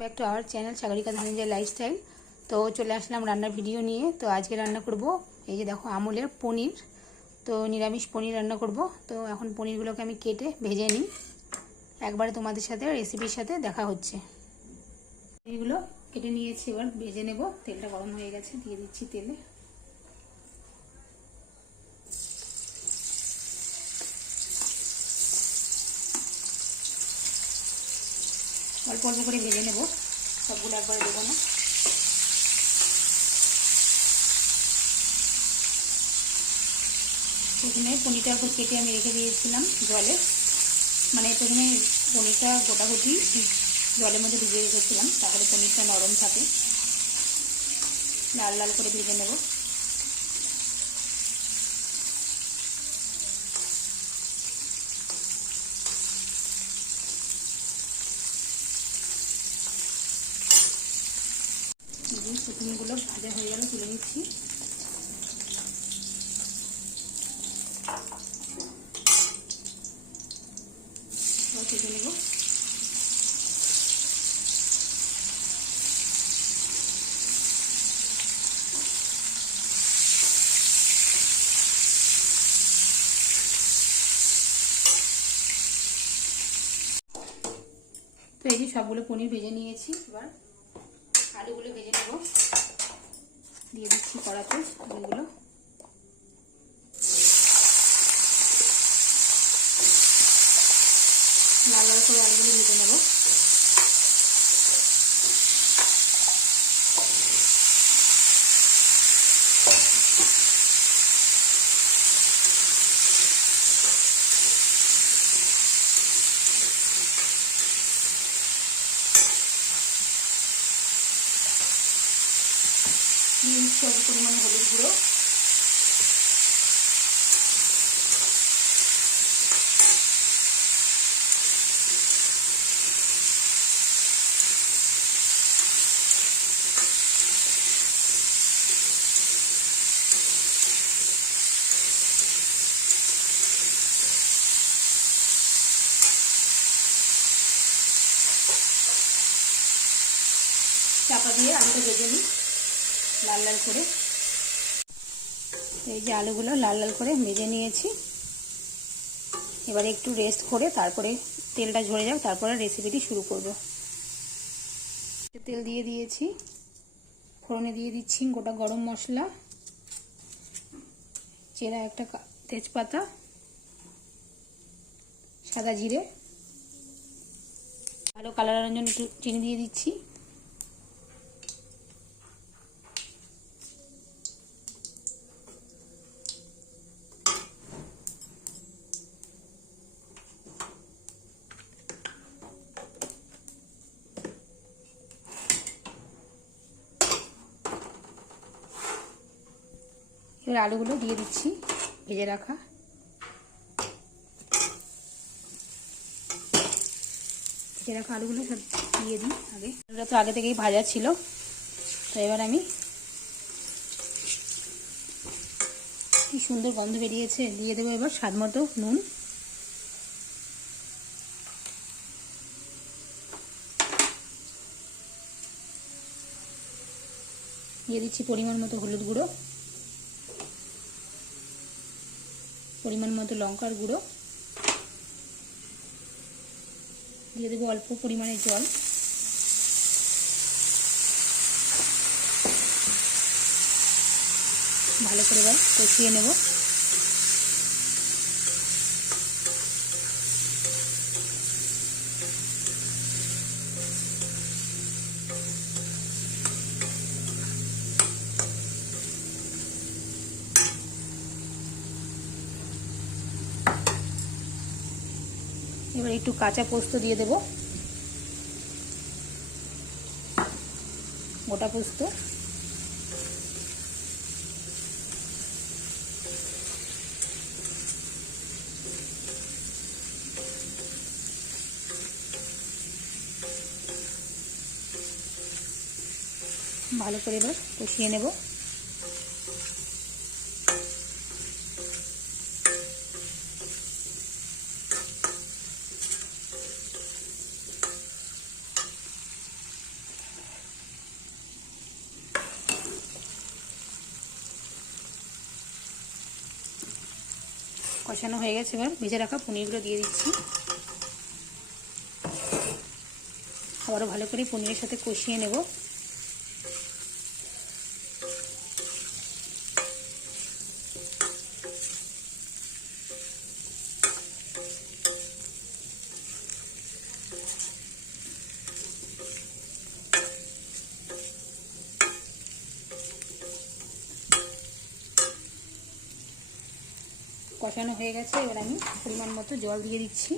Back to our channel Sagarika Dhananjay lifestyle তো চলে আসলাম রান্নার ভিডিও নিয়ে। তো আজকে রান্না করব, এই যে দেখো আমুলের পনির। তো নিরামিষ পনির রান্না করব। তো এখন পনিরগুলোকে আমি কেটে ভেজে নিই। একবারে তোমাদের সাথে রেসিপির সাথে দেখা হচ্ছে। পনিরগুলো কেটে নিয়েছি, এবার ভেজে নেব। তেলটা গরম হয়ে গেছে, দিয়ে দিচ্ছি তেলে। অল্প অল্প করে ভেজে নেব। সবগুলো একবারে দেবো না। প্রথমে পনিরটা কেটে আমি রেখে দিয়েছিলাম জলে। মানে প্রথমে পনিরটা গোটাগুটি জলের মধ্যে ভিজিয়ে রেখেছিলাম, তাহলে পনিরটা নরম থাকে। লাল লাল করে ভেজে নেব। শুকনিগুলো ভাজা হয়ে গেল তুলে নিচ্ছি। তো এই যে সবগুলো পনির ভেজে নিয়েছি, এবার আলুগুলো ভেজে নেব। দিয়ে দিচ্ছি কড়াতে আলুগুলো লাল লাল করে আলুগুলো ভেজে নেব দিয়ে দিচ্ছি অল্প পরিমাণে হলুদ গুঁড়ো। চাপা দিয়ে আলুটা ভেজে নিই। লাল লাল করে। এই যে আলুগুলো লাল লাল করে ভেজে নিয়েছি। এবারে একটু রেস্ট করে তারপরে তেলটা ঝরে যাক, তারপরে রেসিপিটি শুরু করব। তেল দিয়ে দিয়েছি। ফোড়নে দিয়ে দিচ্ছি গোটা গরম মশলা। চেরা একটা তেজপাতা। সাদা জিরে। ভালো কালারের জন্য একটু চিনি দিয়ে দিচ্ছি। এবার আলুগুলো দিয়ে দিচ্ছি, ভেজে রাখা। ভেজে রাখা আলুগুলো সব দিয়ে দিই আগে। আলুটা তো আগে থেকেই ভাজা ছিল, তো এবার আমি কি সুন্দর গন্ধ বেরিয়েছে, দিয়ে দেবো এবার স্বাদ মতো নুন। দিয়ে দিচ্ছি পরিমাণ মতো হলুদ গুঁড়ো। পরিমাণ মতো লঙ্কার গুঁড়ো। দিয়ে দেবো অল্প পরিমাণে জল। ভালো করে এবার কষিয়ে নেব। এবার একটু কাঁচা পোস্ত দিয়ে দেব। গোটা পোস্ত। ভালো করে এবার কষিয়ে নেব। কষানো হয়ে গেছে এবার। ভেজে রাখা পনিরগুলো দিয়ে দিচ্ছি। আবারও ভালো করে পনিরের সাথে কষিয়ে নেব। কষানো হয়ে গেছে, এবার আমি পরিমাণ মতো জল দিয়ে দিচ্ছি।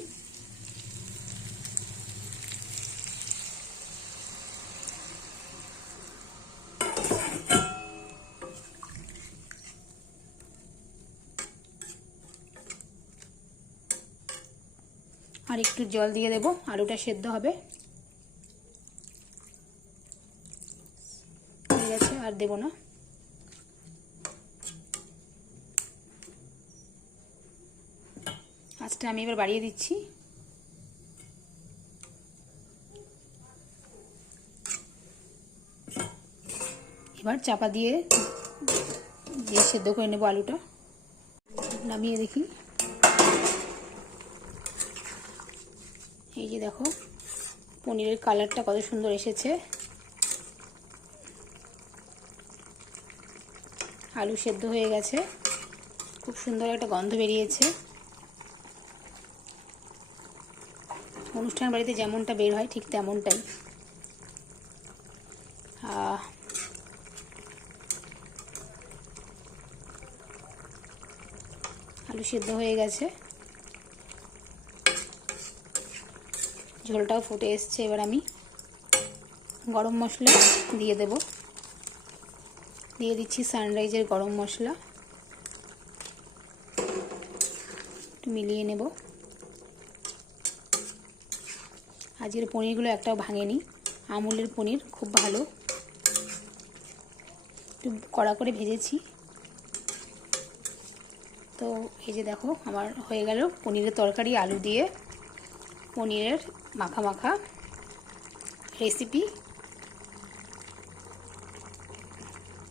আর একটু জল দিয়ে দেবো, আলুটা সেদ্ধ হবে। হয়ে গেছে আর দেবো না। আঁচটা আমি এবার বাড়িয়ে দিচ্ছি। এবার চাপা দিয়ে দিয়ে সেদ্ধ করে নেব আলুটা। নামিয়ে দেখি। এই যে দেখো, পনিরের কালারটা কত সুন্দর এসেছে। আলু সেদ্ধ হয়ে গেছে। খুব সুন্দর একটা গন্ধ বেরিয়েছে। অনুষ্ঠান বাড়িতে যেমনটা বের হয়, ঠিক তেমনটাই। আলু সেদ্ধ হয়ে গেছে। ঝোলটাও ফুটে এসছে, এবার আমি গরম মশলা দিয়ে দেব। দিয়ে দিচ্ছি সানরাইজের গরম মশলা। একটু মিলিয়ে নেব। আজকের পনিরগুলো একটাও ভাঙেনি। আমুলের পনির খুব ভালো। একটু কড়া করে ভেজেছি। তো এই যে দেখো, আমার হয়ে গেল পনিরের তরকারি, আলু দিয়ে পনিরের মাখা মাখা রেসিপি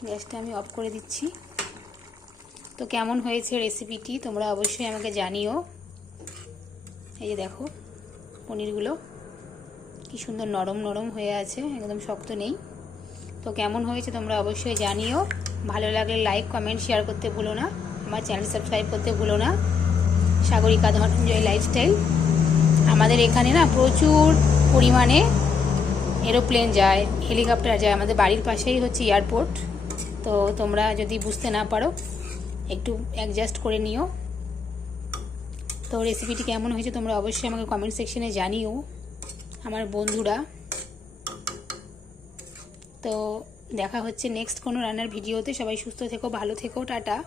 গ্যাসটা আমি অফ করে দিচ্ছি। তো কেমন হয়েছে রেসিপিটি তোমরা অবশ্যই আমাকে জানিও। এই যে দেখো, পনিরগুলো কি সুন্দর নরম নরম হয়ে আছে, একদম শক্ত নেই। তো কেমন হয়েছে তোমরা অবশ্যই জানিও। ভালো লাগলে লাইক কমেন্ট শেয়ার করতে ভুলো না। আমার চ্যানেল সাবস্ক্রাইব করতে ভুলো না। সাগরিকা ধনঞ্জয় লাইফস্টাইল আমাদের এখানে না প্রচুর পরিমাণে এরোপ্লেন যায় হেলিকপ্টার যায়। আমাদের বাড়ির পাশেই হচ্ছে এয়ারপোর্ট তো তোমরা যদি বুঝতে না পারো, একটু অ্যাডজাস্ট করে নিও। তো রেসিপিটি কেমন হয়েছে তোমরা অবশ্যই আমাকে কমেন্ট সেকশনে জানিও। আমার বন্ধুরা। তো দেখা হচ্ছে নেক্সট কোনো রান্নার ভিডিওতে সবাই সুস্থ থেকো, ভালো থেকো, টাটা।